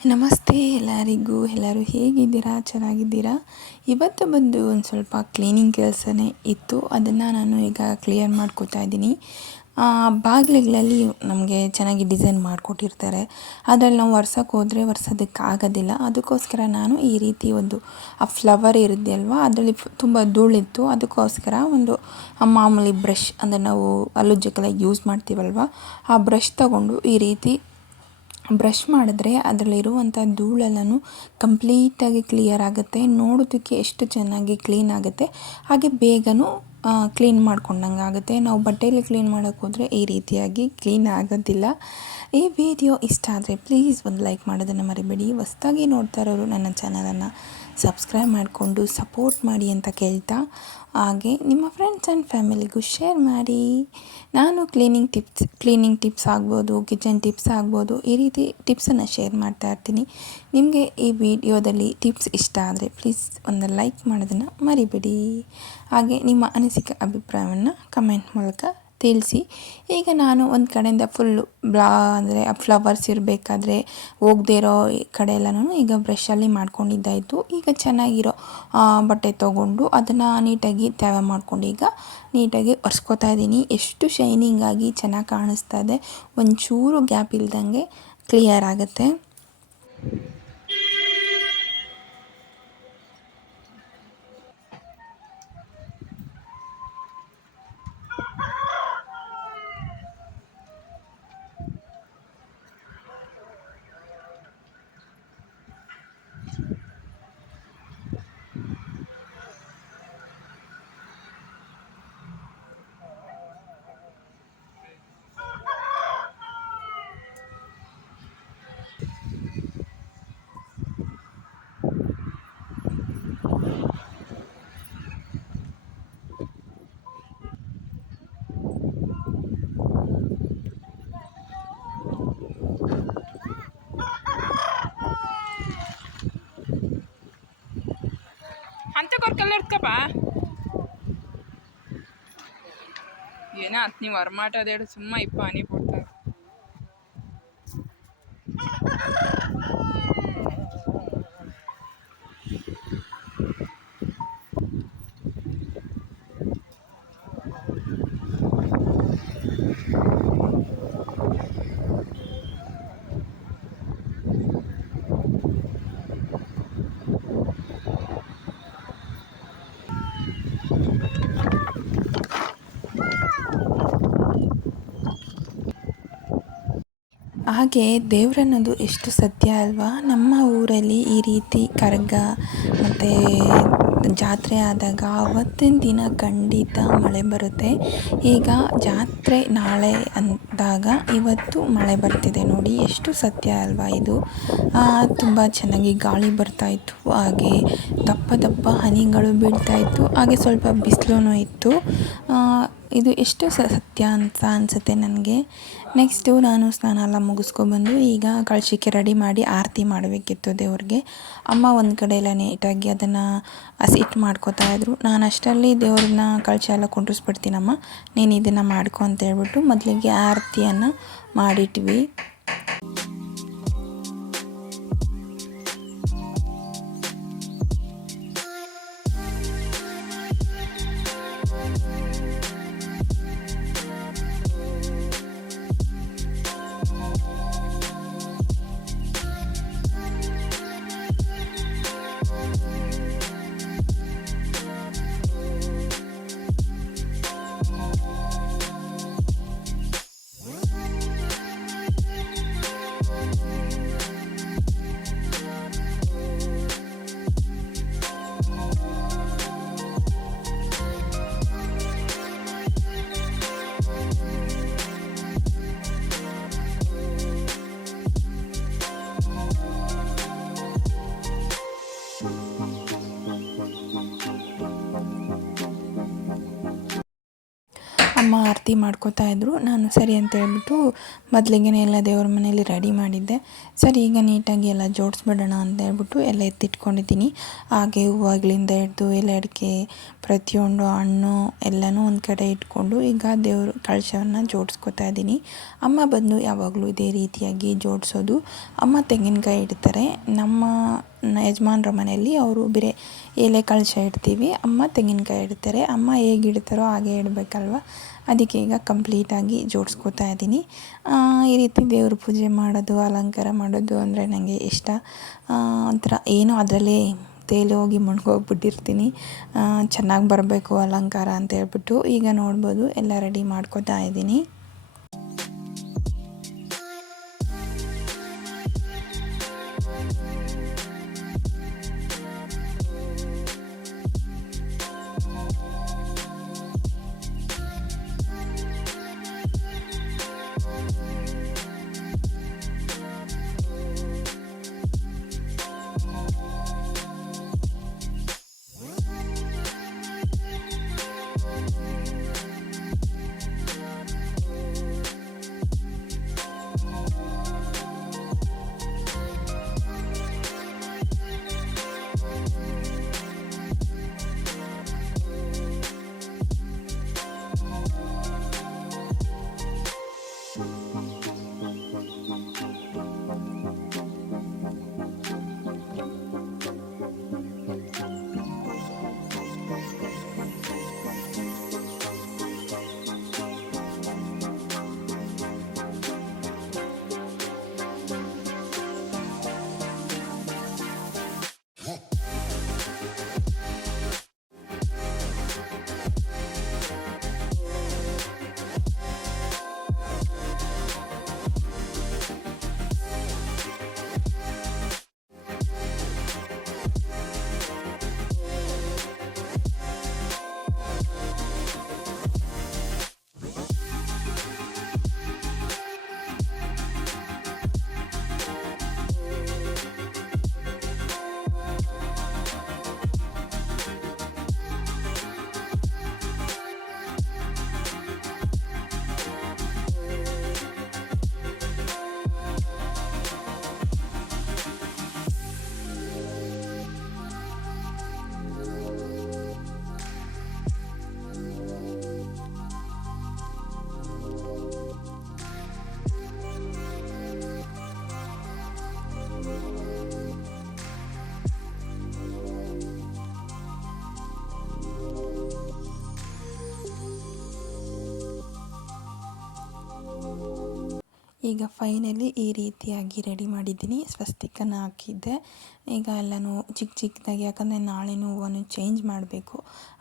ನಮಸ್ತೆ ಎಲ್ಲರಿಗೂ. ಎಲ್ಲರೂ ಹೇಗಿದ್ದೀರಾ? ಚೆನ್ನಾಗಿದ್ದೀರಾ? ಇವತ್ತು ಬಂದು ಒಂದು ಸ್ವಲ್ಪ ಕ್ಲೀನಿಂಗ್ ಕೆಲಸನೇ ಇತ್ತು. ಅದನ್ನು ನಾನು ಈಗ ಕ್ಲಿಯರ್ ಮಾಡ್ಕೋತಾ ಇದ್ದೀನಿ. ಬಾಗಿಲುಗಳಲ್ಲಿ ನಮಗೆ ಚೆನ್ನಾಗಿ ಡಿಸೈನ್ ಮಾಡಿಕೊಟ್ಟಿರ್ತಾರೆ. ಅದರಲ್ಲಿ ನಾವು ಒರ್ಸೋಕ್ಕೆ ಹೋದರೆ ಒರ್ಸೋದಕ್ಕಾಗೋದಿಲ್ಲ. ಅದಕ್ಕೋಸ್ಕರ ನಾನು ಈ ರೀತಿ ಒಂದು ಫ್ಲವರ್ ಇರುತ್ತೆ ಅಲ್ವಾ, ಅದರಲ್ಲಿ ತುಂಬ ಧೂಳಿತ್ತು. ಅದಕ್ಕೋಸ್ಕರ ಒಂದು ಮಾಮೂಲಿ ಬ್ರಷ್ ಅಂದರೆ ನಾವು ಹಲ್ಲುಜ್ಜಕ್ಕೆಲ್ಲ ಯೂಸ್ ಮಾಡ್ತೀವಲ್ವ, ಆ ಬ್ರಷ್ ತಗೊಂಡು ಈ ರೀತಿ ಬ್ರಷ್ ಮಾಡಿದ್ರೆ ಅದರಲ್ಲಿರುವಂಥ ಧೂಳೆಲ್ಲನೂ ಕಂಪ್ಲೀಟಾಗಿ ಕ್ಲಿಯರ್ ಆಗುತ್ತೆ. ನೋಡೋದಕ್ಕೆ ಎಷ್ಟು ಚೆನ್ನಾಗಿ ಕ್ಲೀನ್ ಆಗುತ್ತೆ, ಹಾಗೆ ಬೇಗನೂ ಕ್ಲೀನ್ ಮಾಡ್ಕೊಂಡಂಗೆ ಆಗುತ್ತೆ. ನಾವು ಬಟ್ಟೆಯಲ್ಲಿ ಕ್ಲೀನ್ ಮಾಡೋಕ್ಕೆ ಹೋದರೆ ಈ ರೀತಿಯಾಗಿ ಕ್ಲೀನ್ ಆಗೋದಿಲ್ಲ. ಈ ವಿಡಿಯೋ ಇಷ್ಟ ಆದರೆ ಪ್ಲೀಸ್ ಒಂದು ಲೈಕ್ ಮಾಡೋದನ್ನು ಮರಿಬೇಡಿ. ಹೊಸದಾಗಿ ನೋಡ್ತಾ ಇರೋರು ನನ್ನ ಚಾನಲನ್ನು ಸಬ್ಸ್ಕ್ರೈಬ್ ಮಾಡಿಕೊಂಡು ಸಪೋರ್ಟ್ ಮಾಡಿ ಅಂತ ಕೇಳ್ತಾ, ಹಾಗೆ ನಿಮ್ಮ ಫ್ರೆಂಡ್ಸ್ ಆ್ಯಂಡ್ ಫ್ಯಾಮಿಲಿಗೂ ಶೇರ್ ಮಾಡಿ. ನಾನು ಕ್ಲೀನಿಂಗ್ ಟಿಪ್ಸ್ ಆಗ್ಬೋದು, ಕಿಚನ್ ಟಿಪ್ಸ್ ಆಗ್ಬೋದು, ಈ ರೀತಿ ಟಿಪ್ಸನ್ನು ಶೇರ್ ಮಾಡ್ತಾ ಇರ್ತೀನಿ. ನಿಮಗೆ ಈ ವಿಡಿಯೋದಲ್ಲಿ ಟಿಪ್ಸ್ ಇಷ್ಟ ಆದರೆ ಪ್ಲೀಸ್ ಒಂದು ಲೈಕ್ ಮಾಡೋದನ್ನು ಮರಿಬೇಡಿ. ಹಾಗೆ ನಿಮ್ಮ ಅನಿಸಿಕೆ ಅಭಿಪ್ರಾಯವನ್ನು ಕಮೆಂಟ್ ಮೂಲಕ ತಿಳಿಸಿ. ಈಗ ನಾನು ಒಂದು ಕಡೆಯಿಂದ ಫುಲ್ಲು ಅಂದರೆ ಫ್ಲವರ್ಸ್ ಇರಬೇಕಾದ್ರೆ ಹೋಗದೇ ಇರೋ ಕಡೆ ಎಲ್ಲನೂ ಈಗ ಬ್ರಷಲ್ಲಿ ಮಾಡ್ಕೊಂಡಿದ್ದಾಯಿತು. ಈಗ ಚೆನ್ನಾಗಿರೋ ಬಟ್ಟೆ ತೊಗೊಂಡು ಅದನ್ನು ನೀಟಾಗಿ ತೇವ ಮಾಡ್ಕೊಂಡು ಈಗ ನೀಟಾಗಿ ಒರೆಸ್ಕೊತಾ ಇದ್ದೀನಿ. ಎಷ್ಟು ಶೈನಿಂಗಾಗಿ ಚೆನ್ನಾಗಿ ಕಾಣಿಸ್ತಾ ಇದೆ. ಒಂಚೂರು ಗ್ಯಾಪ್ ಇಲ್ದಂಗೆ ಕ್ಲಿಯರ್ ಆಗುತ್ತೆ. ಅಂತಕೊರ್ಕಲ್ಲಡ್ಕಪ್ಪ ಏನೋ ಅತ್ ನೀವು ಹೊರಮಾಟೋದೇಳು ಸುಮ್ಮ ಇಪ್ಪ ಹನಿ ಕೊಡ್ತಾರೆ. ಹಾಗೆ ದೇವರನ್ನೋದು ಎಷ್ಟು ಸತ್ಯ ಅಲ್ವಾ. ನಮ್ಮ ಊರಲ್ಲಿ ಈ ರೀತಿ ಕರಗ ಮತ್ತು ಜಾತ್ರೆ ಆದಾಗ ಅವತ್ತಿನ ದಿನ ಖಂಡಿತ ಮಳೆ ಬರುತ್ತೆ. ಈಗ ಜಾತ್ರೆ ನಾಳೆ ಅಂದಾಗ ಇವತ್ತು ಮಳೆ ಬರ್ತಿದೆ ನೋಡಿ, ಎಷ್ಟು ಸತ್ಯ ಅಲ್ವಾ ಇದು. ತುಂಬ ಚೆನ್ನಾಗಿ ಗಾಳಿ ಬರ್ತಾಯಿತ್ತು, ಹಾಗೆ ದಪ್ಪ ದಪ್ಪ ಹನಿಗಳು ಬೀಳ್ತಾಯಿತ್ತು, ಹಾಗೆ ಸ್ವಲ್ಪ ಬಿಸಿಲೂ ಇತ್ತು. ಇದು ಎಷ್ಟು ಸತ್ಯ ಅಂತ ಅನಿಸುತ್ತೆ ನನಗೆ. ನೆಕ್ಸ್ಟು ನಾನು ಸ್ನಾನ ಎಲ್ಲ ಮುಗಿಸ್ಕೊಬಂದು ಈಗ ಕಳಶಕ್ಕೆ ರೆಡಿ ಮಾಡಿ ಆರತಿ ಮಾಡಬೇಕಿತ್ತು ದೇವ್ರಿಗೆ. ಅಮ್ಮ ಒಂದು ಕಡೆ ಎಲ್ಲ ನೀಟಾಗಿ ಅದನ್ನು ಇಟ್ಟು ಮಾಡ್ಕೋತಾಯಿದ್ರು. ನಾನು ಅಷ್ಟರಲ್ಲಿ ದೇವ್ರನ್ನ ಕಳಶ ಎಲ್ಲ ಕುಂಡ್ರಿಸ್ಬಿಡ್ತೀನಮ್ಮ, ನೀನು ಇದನ್ನು ಮಾಡ್ಕೊ ಅಂತ ಹೇಳ್ಬಿಟ್ಟು ಮೊದಲಿಗೆ ಆರತಿಯನ್ನು ಮಾಡಿಟ್ವಿ. ಅಮ್ಮ ಆರತಿ ಮಾಡ್ಕೋತಾ ಇದ್ದರು. ನಾನು ಸರಿ ಅಂತ ಹೇಳ್ಬಿಟ್ಟು ಮೊದಲಿಗೆ ಎಲ್ಲ ದೇವ್ರ ಮನೆಯಲ್ಲಿ ರೆಡಿ ಮಾಡಿದ್ದೆ. ಸರಿ ಈಗ ನೀಟಾಗಿ ಎಲ್ಲ ಜೋಡಿಸ್ಬಿಡೋಣ ಅಂತ ಹೇಳ್ಬಿಟ್ಟು ಎಲ್ಲ ಎತ್ತಿಟ್ಕೊಂಡಿದ್ದೀನಿ. ಹಾಗೆ ಹೂವಾಗ್ಲಿಂದ ಹಿಡ್ದು ಎಲೆ ಅಡಿಕೆ ಪ್ರತಿಯೊಂದು ಹಣ್ಣು ಎಲ್ಲನೂ ಒಂದು ಕಡೆ ಇಟ್ಕೊಂಡು ಈಗ ದೇವ್ರ ಕಳಶವನ್ನು ಜೋಡಿಸ್ಕೊತಾ ಇದ್ದೀನಿ. ಅಮ್ಮ ಬಂದು ಯಾವಾಗಲೂ ಇದೇ ರೀತಿಯಾಗಿ ಜೋಡಿಸೋದು. ಅಮ್ಮ ತೆಂಗಿನಕಾಯಿ ಇಡ್ತಾರೆ. ನಮ್ಮ ಯಜಮಾನ್ರ ಮನೆಯಲ್ಲಿ ಅವರು ಬೇರೆ ಎಲೆ ಕಳಶ ಇಡ್ತೀವಿ, ಅಮ್ಮ ತೆಂಗಿನಕಾಯಿ ಇಡ್ತಾರೆ. ಅಮ್ಮ ಹೇಗೆ ಇಡ್ತಾರೋ ಹಾಗೆ ಇಡಬೇಕಲ್ವ, ಅದಕ್ಕೆ ಈಗ ಕಂಪ್ಲೀಟಾಗಿ ಜೋಡಿಸ್ಕೋತಾ ಇದ್ದೀನಿ. ಈ ರೀತಿ ದೇವ್ರ ಪೂಜೆ ಮಾಡೋದು, ಅಲಂಕಾರ ಮಾಡೋದು ಅಂದರೆ ನನಗೆ ಇಷ್ಟ. ಒಂಥರ ಏನೋ ಅದರಲ್ಲೇ ತೇಲಿ ಹೋಗಿ ಮುಳುಗೋಗ್ಬಿಟ್ಟಿರ್ತೀನಿ. ಚೆನ್ನಾಗಿ ಬರಬೇಕು ಅಲಂಕಾರ ಅಂತ ಹೇಳ್ಬಿಟ್ಟು ಈಗ ನೋಡ್ಬೋದು ಎಲ್ಲ ರೆಡಿ ಮಾಡ್ಕೋತಾ ಇದ್ದೀನಿ. ಈಗ ಫೈನಲಿ ಈ ರೀತಿಯಾಗಿ ರೆಡಿ ಮಾಡಿದ್ದೀನಿ. ಸ್ವಸ್ತಿಕನ ಹಾಕಿದ್ದೆ. ಈಗ ಎಲ್ಲನೂ ಚಿಕ್ಕ ಚಿಕ್ಕದಾಗಿ, ಯಾಕಂದರೆ ನಾಳೆನೂ ಹೂವನ್ನು ಚೇಂಜ್ ಮಾಡಬೇಕು.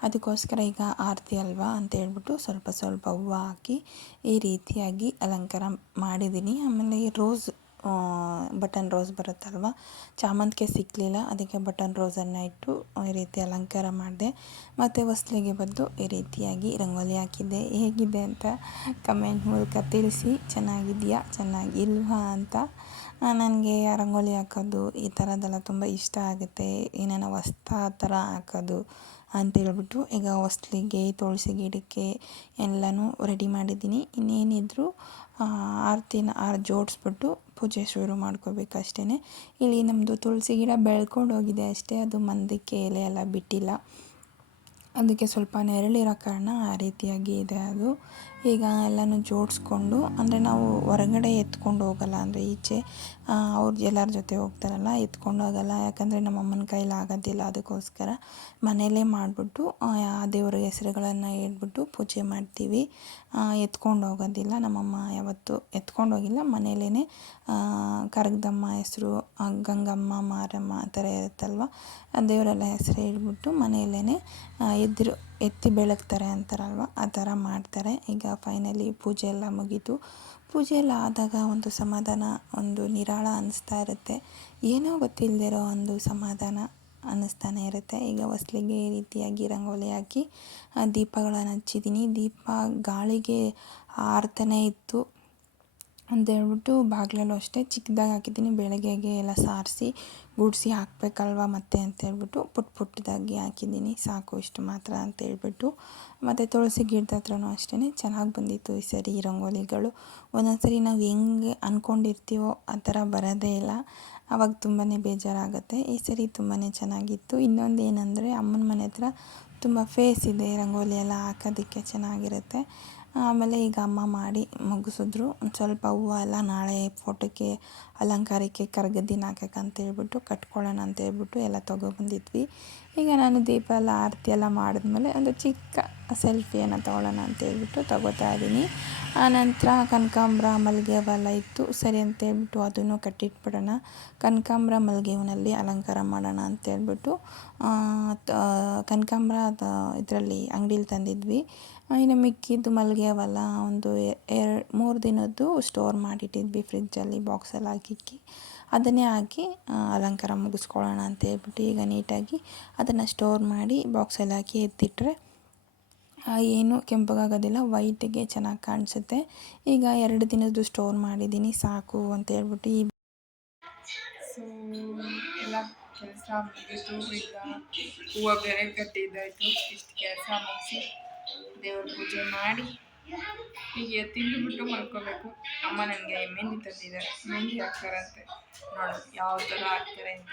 ಅದಕ್ಕೋಸ್ಕರ ಈಗ ಆರತಿ ಅಲ್ವಾ ಅಂತ ಹೇಳ್ಬಿಟ್ಟು ಸ್ವಲ್ಪ ಸ್ವಲ್ಪ ಹೂವು ಹಾಕಿ ಈ ರೀತಿಯಾಗಿ ಅಲಂಕಾರ ಮಾಡಿದ್ದೀನಿ. ಆಮೇಲೆ ರೋಸ್ ಬಟನ್ ರೋಸ್ ಬರುತ್ತಲ್ವ, ಚಾಮಂತಿಗೆ ಸಿಕ್ಕಲಿಲ್ಲ, ಅದಕ್ಕೆ ಬಟನ್ ರೋಸನ್ನು ಇಟ್ಟು ಈ ರೀತಿ ಅಲಂಕಾರ ಮಾಡಿದೆ. ಮತ್ತು ಹೊಸ್ಲಿಗೆ ಬಂದು ಈ ರೀತಿಯಾಗಿ ರಂಗೋಲಿ ಹಾಕಿದ್ದೆ. ಹೇಗಿದೆ ಅಂತ ಕಮೆಂಟ್ ಮೂಲಕ ತಿಳಿಸಿ. ಚೆನ್ನಾಗಿದೆಯಾ ಚೆನ್ನಾಗಿಲ್ವಾ ಅಂತ. ನನಗೆ ರಂಗೋಲಿ ಹಾಕೋದು ಈ ಥರದ್ದೆಲ್ಲ ತುಂಬ ಇಷ್ಟ ಆಗುತ್ತೆ. ಏನೇನೋ ಹೊಸ್ತಾ ಥರ ಹಾಕೋದು ಅಂತೇಳ್ಬಿಟ್ಟು ಈಗ ಹೊಸ್ಲಿಗೆ ತುಳಸಿ ಗಿಡಕ್ಕೆ ಎಲ್ಲನೂ ರೆಡಿ ಮಾಡಿದ್ದೀನಿ. ಇನ್ನೇನಿದ್ರು ಆರತಿನ ಜೋಡಿಸ್ಬಿಟ್ಟು ಪೂಜೆ ಶುರು ಮಾಡ್ಕೋಬೇಕು ಅಷ್ಟೇ. ಇಲ್ಲಿ ನಮ್ಮದು ತುಳಸಿ ಗಿಡ ಬೆಳ್ಕೊಂಡು ಹೋಗಿದೆ ಅಷ್ಟೇ, ಅದು ಮಂದಕ್ಕೆ ಎಲೆ ಎಲ್ಲ ಬಿಟ್ಟಿಲ್ಲ. ಅದಕ್ಕೆ ಸ್ವಲ್ಪ ನೆರಳಿರೋ ಕಾರಣ ಆ ರೀತಿಯಾಗಿ ಇದೆ ಅದು. ಈಗ ಎಲ್ಲನೂ ಜೋಡಿಸ್ಕೊಂಡು, ಅಂದರೆ ನಾವು ಹೊರಗಡೆ ಎತ್ಕೊಂಡು ಹೋಗಲ್ಲ, ಅಂದರೆ ಈಚೆ ಅವ್ರು ಎಲ್ಲರ ಜೊತೆ ಹೋಗ್ತಾರಲ್ಲ ಎತ್ಕೊಂಡು ಹೋಗಲ್ಲ, ಯಾಕಂದರೆ ನಮ್ಮ ಅಮ್ಮನ ಕೈಲಿ ಆಗೋದಿಲ್ಲ. ಅದಕ್ಕೋಸ್ಕರ ಮನೆಯಲ್ಲೇ ಮಾಡಿಬಿಟ್ಟು ಆ ದೇವರ ಹೆಸರುಗಳನ್ನು ಹೇಳ್ಬಿಟ್ಟು ಪೂಜೆ ಮಾಡ್ತೀವಿ. ಎತ್ಕೊಂಡು ಹೋಗೋದಿಲ್ಲ, ನಮ್ಮಮ್ಮ ಯಾವತ್ತೂ ಎತ್ಕೊಂಡು ಹೋಗಿಲ್ಲ. ಮನೆಯಲ್ಲೇ ಕರಗದಮ್ಮ ಹೆಸರು, ಗಂಗಮ್ಮ, ಮಾರಮ್ಮ ಆ ಥರ ಇರುತ್ತಲ್ವ, ದೇವರೆಲ್ಲ ಹೆಸರು ಹೇಳ್ಬಿಟ್ಟು ಮನೆಯಲ್ಲೇ ಎತ್ತಿ ಬೆಳಗ್ತಾರೆ ಅಂತಾರಲ್ವ, ಆ ಥರ ಮಾಡ್ತಾರೆ. ಈಗ ಫೈನಲಿ ಪೂಜೆ ಎಲ್ಲ ಮುಗೀತು. ಪೂಜೆ ಎಲ್ಲ ಆದಾಗ ಒಂದು ಸಮಾಧಾನ, ಒಂದು ನಿರಾಳ ಅನ್ನಿಸ್ತಾ ಇರುತ್ತೆ. ಏನೋ ಗೊತ್ತಿಲ್ಲದಿರೋ ಒಂದು ಸಮಾಧಾನ ಅನ್ನಿಸ್ತಾನೆ ಇರುತ್ತೆ. ಈಗ ಹೊಸ್ಲಿಗೆ ಈ ರೀತಿಯಾಗಿ ರಂಗೋಲಿ ಹಾಕಿ ದೀಪಗಳನ್ನು ಹಚ್ಚಿದ್ದೀನಿ. ದೀಪ ಗಾಳಿಗೆ ಆರ್ತಾನೆ ಇತ್ತು. ಅಂತ ಹೇಳ್ಬಿಟ್ಟು ಬಾಗಿಲಲ್ಲೂ ಅಷ್ಟೇ ಚಿಕ್ಕದಾಗಿ ಹಾಕಿದ್ದೀನಿ. ಬೆಳಗ್ಗೆಗೆ ಎಲ್ಲ ಸಾರಿಸಿ ಗುಡಿಸಿ ಹಾಕಬೇಕಲ್ವ ಮತ್ತೆ ಅಂತ ಹೇಳ್ಬಿಟ್ಟು ಪುಟ್ಟದಾಗಿ ಹಾಕಿದ್ದೀನಿ. ಸಾಕು ಇಷ್ಟು ಮಾತ್ರ ಅಂತ ಹೇಳ್ಬಿಟ್ಟು. ಮತ್ತು ತುಳಸಿ ಗಿಡದ ಹತ್ರನೂ ಅಷ್ಟೇ ಚೆನ್ನಾಗಿ ಬಂದಿತ್ತು ಈ ಸರಿ ರಂಗೋಲಿಗಳು. ಒಂದೊಂದು ಸರಿ ನಾವು ಹೆಂಗೆ ಅಂದ್ಕೊಂಡಿರ್ತೀವೋ ಆ ಥರ ಬರೋದೇ ಇಲ್ಲ, ಆವಾಗ ತುಂಬಾ ಬೇಜಾರಾಗುತ್ತೆ. ಈ ಸರಿ ತುಂಬಾ ಚೆನ್ನಾಗಿತ್ತು. ಇನ್ನೊಂದು ಏನಂದರೆ ಅಮ್ಮನ ಮನೆ ಹತ್ರ ತುಂಬ ಫೇಸ್ ಇದೆ, ರಂಗೋಲಿ ಎಲ್ಲ ಹಾಕೋದಕ್ಕೆ ಚೆನ್ನಾಗಿರುತ್ತೆ. ಆಮೇಲೆ ಈಗ ಅಮ್ಮ ಮಾಡಿ ಮುಗಿಸಿದ್ರು. ಒಂದು ಸ್ವಲ್ಪ ಹೂವು ಎಲ್ಲ ನಾಳೆ ಫೋಟೋಕ್ಕೆ ಅಲಂಕಾರಕ್ಕೆ ಕರ್ಗದ ದಿನ ಹಾಕೋಕ್ಕಂತೇಳ್ಬಿಟ್ಟು ಕಟ್ಕೊಳ್ಳೋಣ ಅಂತೇಳ್ಬಿಟ್ಟು ಎಲ್ಲ ತೊಗೊಬಂದಿದ್ವಿ. ಈಗ ನಾನು ದೀಪ ಎಲ್ಲ ಆರತಿ ಎಲ್ಲ ಮಾಡಿದ್ಮೇಲೆ ಒಂದು ಚಿಕ್ಕ ಸೆಲ್ಫಿಯನ್ನು ತೊಗೊಳ್ಳೋಣ ಅಂತೇಳ್ಬಿಟ್ಟು ತೊಗೋತಾ ಇದ್ದೀನಿ. ಆನಂತರ ಕನಕಾಂಬ್ರ ಮಲ್ಲಿಗೆ ಹೂವೆಲ್ಲ ಇತ್ತು, ಸರಿ ಅಂತೇಳ್ಬಿಟ್ಟು ಅದನ್ನು ಕಟ್ಟಿಟ್ಬಿಡೋಣ, ಕನಕಾಂಬ್ರ ಮಲ್ಲಿಗೆ ಹೂವಿನಲ್ಲಿ ಅಲಂಕಾರ ಮಾಡೋಣ ಅಂತೇಳ್ಬಿಟ್ಟು ಕನಕಾಂಬ್ರ ಇದರಲ್ಲಿ ಅಂಗಡೀಲಿ ತಂದಿದ್ವಿ. ಇನ್ನು ಮಿಕ್ಕಿದ್ದು ಮಲ್ಲಿಗೆ ಹೂವೆಲ್ಲ ಒಂದು 2-3 ದಿನದ್ದು ಸ್ಟೋರ್ ಮಾಡಿಟ್ಟಿದ್ವಿ ಫ್ರಿಜ್ಜಲ್ಲಿ ಬಾಕ್ಸಲ್ಲಿ ಹಾಕಿ. ಅದನ್ನೇ ಹಾಕಿ ಅಲಂಕಾರ ಮುಗಿಸ್ಕೊಳ್ಳೋಣ ಅಂತ ಹೇಳ್ಬಿಟ್ಟು ಈಗ ನೀಟಾಗಿ ಅದನ್ನು ಸ್ಟೋರ್ ಮಾಡಿ ಬಾಕ್ಸಲ್ಲಿ ಹಾಕಿ ಎತ್ತಿಟ್ರೆ ಏನು ಕೆಂಪಗಾಗೋದಿಲ್ಲ, ವೈಟಿಗೆ ಚೆನ್ನಾಗಿ ಕಾಣಿಸುತ್ತೆ. ಈಗ 2 ದಿನದ್ದು ಸ್ಟೋರ್ ಮಾಡಿದ್ದೀನಿ ಸಾಕು ಅಂತ ಹೇಳ್ಬಿಟ್ಟು. ಸೊ ಎಲ್ಲ ಕೆಲಸ ಮುಗಿತು. ಈಗ ಹೂವು ಬೇರೆ ಕಟ್ಟಿದ್ದಾಯಿತು. ಇಷ್ಟು ಕೆಲಸ ಮುಗಿಸಿ ದೇವ್ರ ಪೂಜೆ ಮಾಡಿ ಹೀಗೆ ತಿಂದುಬಿಟ್ಟು ಮಲ್ಕೋಬೇಕು. ಅಮ್ಮ ನನಗೆ ಮೆಹಂದಿ ತಂದಿದ್ದಾರೆ, ಮೆಹಂದಿ ಹಾಕ್ತಾರಂತೆ, ನೋಡು ಯಾವ ಥರ ಹಾಕ್ತಾರೆ ಅಂತ.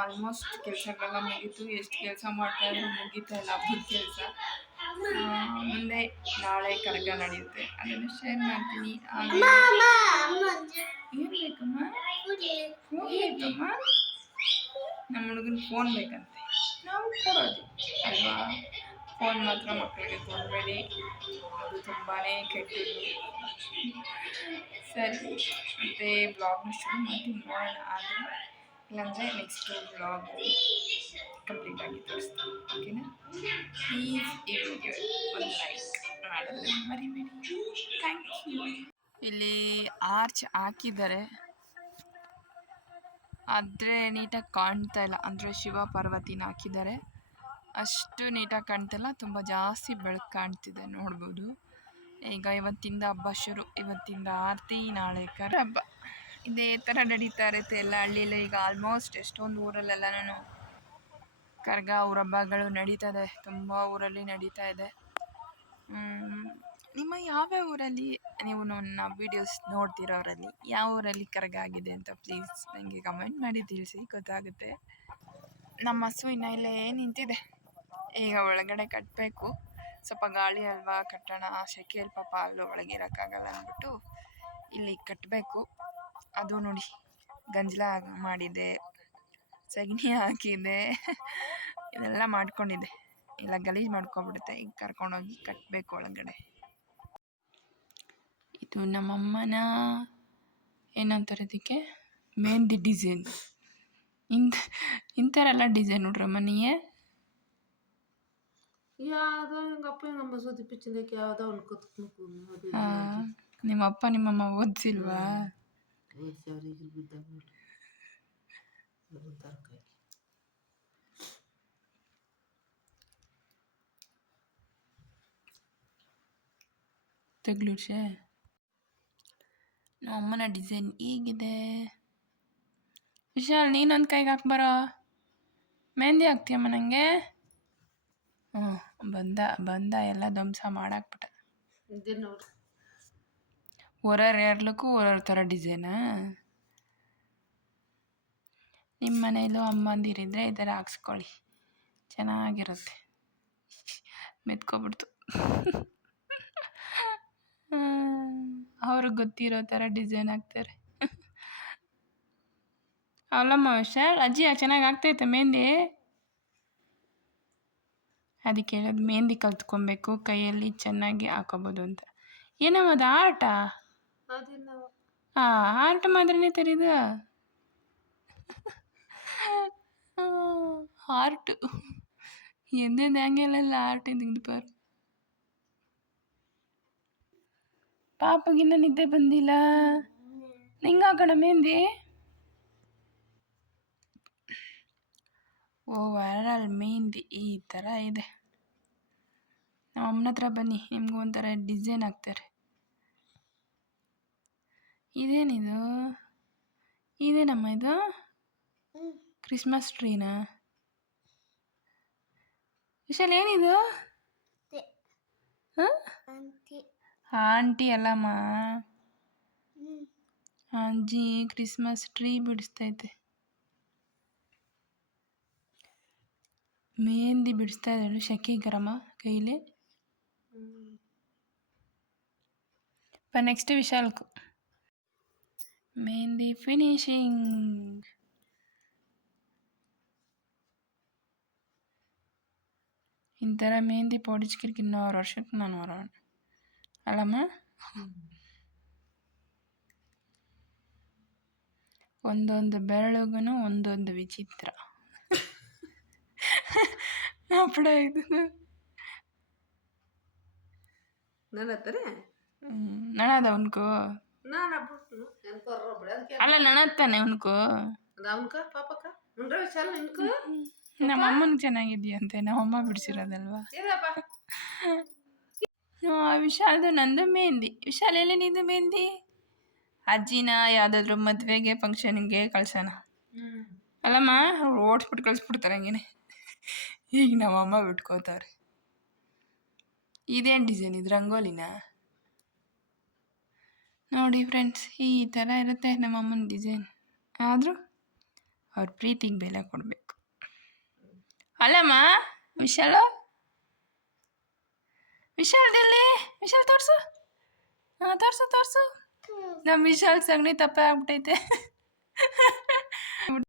ಆಲ್ಮೋಸ್ಟ್ ಕೆಲಸಗಳೆಲ್ಲ ಮುಗೀತು. ಎಷ್ಟು ಕೆಲಸ ಮಾಡ್ತಾಯಿದ್ರು ಮುಗೀತಾ ಇಲ್ಲ ಹಬ್ಬದ ಕೆಲಸ. ಮುಂದೆ ನಾಳೆ ಕರಗ ನಡೆಯುತ್ತೆ, ಅದನ್ನು ಶೇರ್ ಮಾಡ್ತೀನಿ. ಏನು ಬೇಕಮ್ಮ? ಫೋನ್ ಬೇಕಮ್ಮ? ನಮ್ಮ ಹುಡುಗನ ಫೋನ್ ಬೇಕಂತೆ, ನಾವು ಕೊಡೋದು ಅಲ್ವಾ? ಫೋನ್ ಮಾತ್ರ ಮಕ್ಕಳಿಗೆ ಕೊಡಬೇಡಿ, ಅದು ತುಂಬಾ ಕೆಟ್ಟದ್ದು. ಸರಿ, ಮತ್ತು ಬ್ಲಾಗ್ನ ಶುರು ಮಾಡ್ತೀನಿ, ನೋಡೋಣ. ಆದರೆ ಇಲ್ಲಾಂದರೆ ನೆಕ್ಸ್ಟ್ ಬ್ಲಾಗ್ ಕಂಪ್ಲೀಟಾಗಿ ತೋರಿಸ್ತೀನಿ, ಓಕೆನಾ? ಪ್ಲೀಸ್ ಈ ವಿಡಿಯೋ ಒಂದು ಲೈಕ್ ಮಾಡೋದನ್ನು ಮರಿಬೇಡಿ. Thank you. ಇಲ್ಲಿ ಆರ್ಚ್ ಹಾಕಿದ್ದಾರೆ, ಆದರೆ ನೀಟಾಗಿ ಕಾಣ್ತಾ ಇಲ್ಲ. ಅಂದರೆ ಶಿವ ಪಾರ್ವತಿನ ಹಾಕಿದ್ದಾರೆ, ಅಷ್ಟು ನೀಟಾಗಿ ಕಾಣ್ತಿಲ್ಲ, ತುಂಬ ಜಾಸ್ತಿ ಬೆಳಕು ಕಾಣ್ತಿದೆ, ನೋಡ್ಬೋದು. ಈಗ ಇವತ್ತಿಂದ ಹಬ್ಬ ಶುರು, ಇವತ್ತಿಂದ ಆರತಿ, ನಾಳೆ ಕರ ಹಬ್ಬ. ಇದೇ ಥರ ನಡೀತಾ ಇರುತ್ತೆ ಎಲ್ಲ ಹಳ್ಳಿಯಲ್ಲಿ. ಈಗ ಆಲ್ಮೋಸ್ಟ್ ಎಷ್ಟೊಂದು ಊರಲ್ಲೆಲ್ಲನೂ ಕರ್ಗ ಊರ ಹಬ್ಬಗಳು ನಡೀತದೆ, ತುಂಬ ಊರಲ್ಲಿ ನಡೀತಾ ಇದೆ. ನಿಮ್ಮ ಯಾವ್ಯಾವ ಊರಲ್ಲಿ ನೀವು ನನ್ನ ವೀಡಿಯೋಸ್ ನೋಡ್ತಿರೋರಲ್ಲಿ ಯಾವ ಊರಲ್ಲಿ ಕರಗ ಆಗಿದೆ ಅಂತ ಪ್ಲೀಸ್ ನನಗೆ ಕಮೆಂಟ್ ಮಾಡಿ ತಿಳಿಸಿ, ಗೊತ್ತಾಗುತ್ತೆ. ನಮ್ಮ ಹಸು ಇನ್ನು ಇಲ್ಲೇ ನಿಂತಿದೆ, ಈಗ ಒಳಗಡೆ ಕಟ್ಟಬೇಕು. ಸ್ವಲ್ಪ ಗಾಳಿ ಅಲ್ವಾ, ಕಟ್ಟೋಣ, ಸೆಕೆಯಲ್ಲಿ ಪಾಪ ಅಲ್ಲೂ ಒಳಗೆ ಇರೋಕ್ಕಾಗಲ್ಲ ಅಂದ್ಬಿಟ್ಟು ಇಲ್ಲಿ ಕಟ್ಟಬೇಕು. ಅದು ನೋಡಿ ಗಂಜಲ ಮಾಡಿದೆ, ಸಗಣಿ ಹಾಕಿದೆ, ಇದೆಲ್ಲ ಮಾಡ್ಕೊಂಡಿದ್ದೆ. ಇಲ್ಲ ಗಲೀಜು ಮಾಡ್ಕೊಬಿಡುತ್ತೆ. ಈಗ ಕರ್ಕೊಂಡೋಗಿ ಕಟ್ಟಬೇಕು ಒಳಗಡೆ. ಇದು ನಮ್ಮಮ್ಮನ ಏನಂತಾರೆ ಇದಕ್ಕೆ, ಮೆಹಂದಿ ಡಿಸೈನ್. ಇಂಥರೆಲ್ಲ ಡಿಸೈನ್ ನೋಡ್ರಮ್ಮ ನೀಯೇ. ನಿಮ್ಮಪ್ಪ ನಿಮ್ಮಮ್ಮ ಓದಿಸಿಲ್ವಾ? ತಗ್ಲೂಡ್ಸೆ ನಮ್ಮ ಅಮ್ಮನ ಡಿಸೈನ್ ಹೀಗಿದೆ. ವಿಶಾಲ್, ನೀನೊಂದು ಕೈಗೆ ಹಾಕ್ಬರೋ, ಮೆಹಂದಿ ಹಾಕ್ತೀಯಮ್ಮ ನನಗೆ? ಬಂದ ಎಲ್ಲ ಧ್ವಂಸ ಮಾಡಾಕ್ಬಿಟ್ಟ. ಹೊರರ್ ಎರಡ್ಲಕ್ಕೂ ಹೊರರ್ ಥರ ಡಿಸೈನಾ? ನಿಮ್ಮ ಮನೇಲೂ ಅಮ್ಮಂದಿರಿದ್ರೆ ಈ ಥರ ಹಾಕ್ಸ್ಕೊಳ್ಳಿ, ಚೆನ್ನಾಗಿರುತ್ತೆ. ಮೆತ್ಕೊಬಿಡ್ತು. ಅವ್ರಿಗೆ ಗೊತ್ತಿರೋ ಥರ ಡಿಸೈನ್ ಹಾಕ್ತಾರೆ. ಅವಲಮ್ಮ ವಿಶಾಲ್, ಅಜ್ಜಿ ಚೆನ್ನಾಗಿ ಆಗ್ತೈತೆ ಮೆಹಂದಿ? ಅದಕ್ಕೆ ಹೇಳೋದು ಮೆಹಂದಿ ಕಲ್ತ್ಕೊಬೇಕು, ಕೈಯಲ್ಲಿ ಚೆನ್ನಾಗಿ ಹಾಕೋಬೋದು ಅಂತ. ಏನಮ್ಮ ಅದು ಆರ್ಟಾ? ಆರ್ಟ್ ಮಾತ್ರನೇ ತರೀದು ಆರ್ಟ್ ಎಂದೆಂದು ಹಂಗೆಲ್ಲ ಆರ್ಟ್ ತೆಗೆದು ಪಾರು. ಪಾಪಗಿನ್ನ ನಿದ್ದೆ ಬಂದಿಲ್ಲ, ನಿಂಗೆ ಹಾಕೋಣ ಮೆಹಂದಿ? ವರಲ್ ಮೆಹಂದಿ ಈ ಥರ ಇದೆ. ನಮ್ಮ ಅಮ್ಮನ ಹತ್ರ ಬನ್ನಿ, ನಿಮಗೂ ಒಂಥರ ಡಿಸೈನ್ ಹಾಕ್ತಾರೆ. ಇದೇನಿದು? ಇದೇನಮ್ಮ ಇದು? ಕ್ರಿಸ್ಮಸ್ ಟ್ರೀನಾ? ವಿಶಾಲ್ ಏನಿದು? ಹಾಂ, ಆಂಟಿ ಅಲ್ಲಮ್ಮ, ಅಜ್ಜಿ ಕ್ರಿಸ್ಮಸ್ ಟ್ರೀ ಬಿಡಿಸ್ತೈತೆ. ಮೆಹಂದಿ ಬಿಡಿಸ್ತಾ ಇದ್ದಾಳು ಶೆಕೆ ಗರಮ ಕೈಲಿ. ನೆಕ್ಸ್ಟ್ ವಿಶಾಲ್ಕು ಮೆಹಂದಿ ಫಿನಿಶಿಂಗ್. ಇಂಥರ ಮೆಹಂದಿ ಪೋಡಿಸ್ಕಿರ್కి 6 ವರ್ಷಕ್ಕೆ ನಾನು ಬರೋಣ ಅಲ್ಲಮ್ಮ. ಒಂದೊಂದು ಬೆರಳಿಗೂ ಒಂದೊಂದು ವಿಚಿತ್ರ. ಅಪ್ಪಡ ಇದು ನಣದ ಉನ್ಕೋ ಅಲ್ಲ ನಣತ್ತಾನೆ ಉನ್ಕೋ. ನಮ್ಮಮ್ಮನಿಗೆ ಚೆನ್ನಾಗಿದ್ಯಂತೆ, ನಮ್ಮಮ್ಮ ಬಿಡಿಸಿರೋದಲ್ವಾ. ವಿಶಾಲ್ದು ನಂದು ಮೆಹಂದಿ. ವಿಶಾಲ್ ಎಲ್ಲಿ ನಿಂದು ಮೆಹಂದಿ? ಅಜ್ಜಿನ ಯಾವುದಾದ್ರೂ ಮದುವೆಗೆ ಫಂಕ್ಷನ್ಗೆ ಕಳ್ಸೋಣ ಅಲ್ಲಮ್ಮ. ಓಡಿಸ್ಬಿಟ್ಟು ಕಳಿಸ್ಬಿಡ್ತಾರೆ ಹಂಗೇನೆ. ಈಗ ನಮ್ಮಮ್ಮ ಬಿಟ್ಕೋತಾರೆ. ಇದೇನು ಡಿಸೈನ್ ಇದು? ರಂಗೋಲಿನ ನೋಡಿ ಫ್ರೆಂಡ್ಸ್, ಈ ಥರ ಇರುತ್ತೆ ನಮ್ಮಮ್ಮನ ಡಿಸೈನ್. ಆದರೂ ಅವ್ರ ಪ್ರೀತಿಗೆ ಬೆಲೆ ಕೊಡಬೇಕು ಅಲ್ಲಮ್ಮ. ವಿಶಾಲ, ವಿಶಾಲ್ದಲ್ಲಿ ವಿಶಾಲ್ ತೋರಿಸು. ಹಾಂ ತೋರಿಸು ತೋರಿಸು. ನಮ್ಮ ವಿಶಾಲ್ ಸಗಣಿ ತಪ್ಪೆ ಆಗ್ಬಿಟ್ಟೈತೆ.